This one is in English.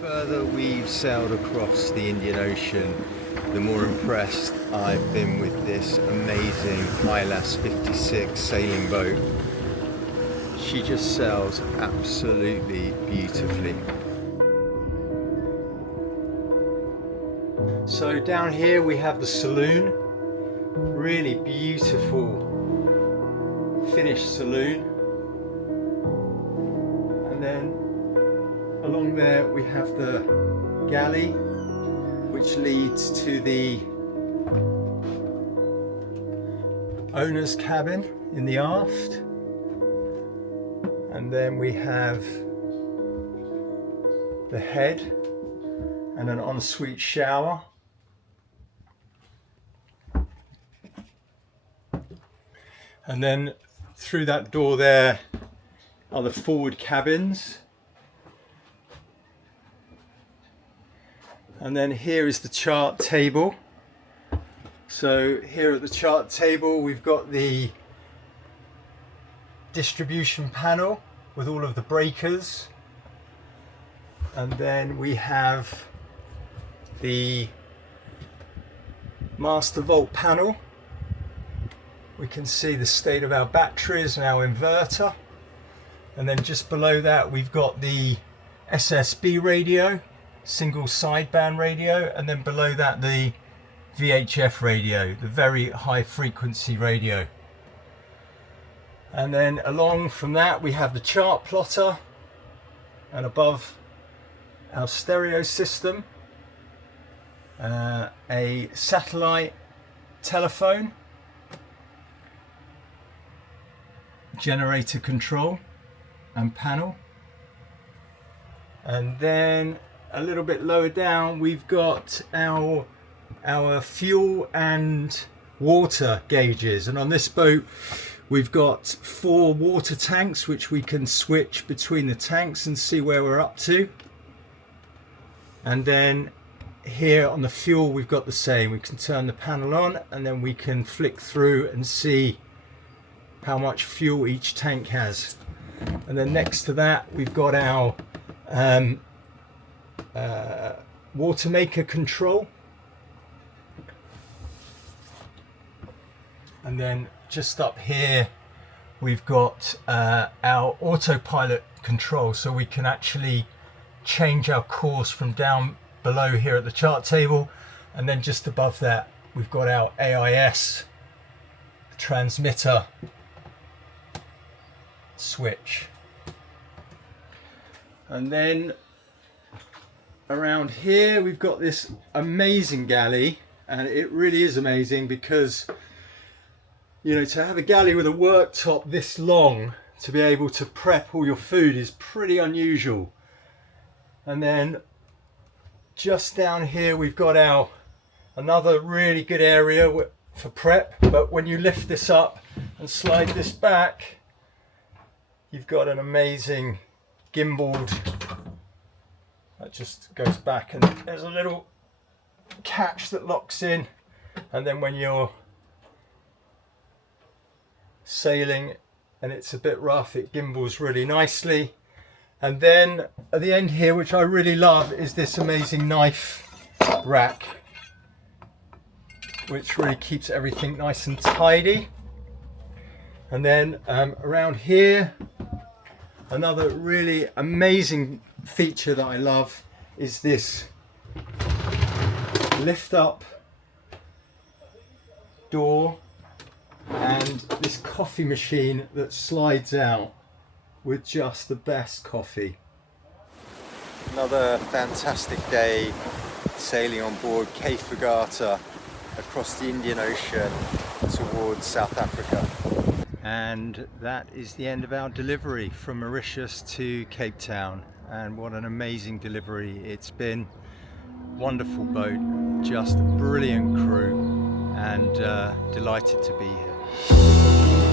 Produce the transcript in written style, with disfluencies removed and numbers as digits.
further we've sailed across the Indian Ocean, the more impressed I've been with this amazing Hylas 56 sailing boat. She just sails absolutely beautifully. So down here we have the saloon, really beautiful finished saloon, and then along there we have the galley which leads to the owner's cabin in the aft, and then we have the head and an ensuite shower. And then through that door there are the forward cabins. And then here is the chart table. So here at the chart table we've got the distribution panel with all of the breakers. And then we have the master volt panel. We can see the state of our batteries and our inverter. And then just below that we've got the SSB radio, single sideband radio, and then below that the VHF radio, the very high frequency radio. And then along from that we have the chart plotter, and above our stereo system, a satellite telephone, generator control and panel. And then a little bit lower down we've got our fuel and water gauges, and on this boat we've got 4 water tanks which we can switch between the tanks and see where we're up to. And then here on the fuel we've got the same, we can turn the panel on and then we can flick through and see how much fuel each tank has. And then next to that we've got our water maker control, and then just up here we've got our autopilot control, so we can actually change our course from down below here at the chart table. And then just above that we've got our AIS transmitter switch. And then around here we've got this amazing galley, and it really is amazing because, you know, to have a galley with a worktop this long to be able to prep all your food is pretty unusual. And then just down here we've got our another really good area for prep, but when you lift this up and slide this back, you've got an amazing gimbaled, that just goes back, and there's a little catch that locks in, and then when you're sailing and it's a bit rough, it gimbals really nicely. And then at the end here, which I really love, is this amazing knife rack which really keeps everything nice and tidy. And then around here, another really amazing feature that I love is this lift up door and this coffee machine that slides out with just the best coffee. Another fantastic day sailing on board Cape Fugata across the Indian Ocean towards South Africa. And that is the end of our delivery from Mauritius to Cape Town, and what an amazing delivery it's been. Wonderful boat, just a brilliant crew, and delighted to be here.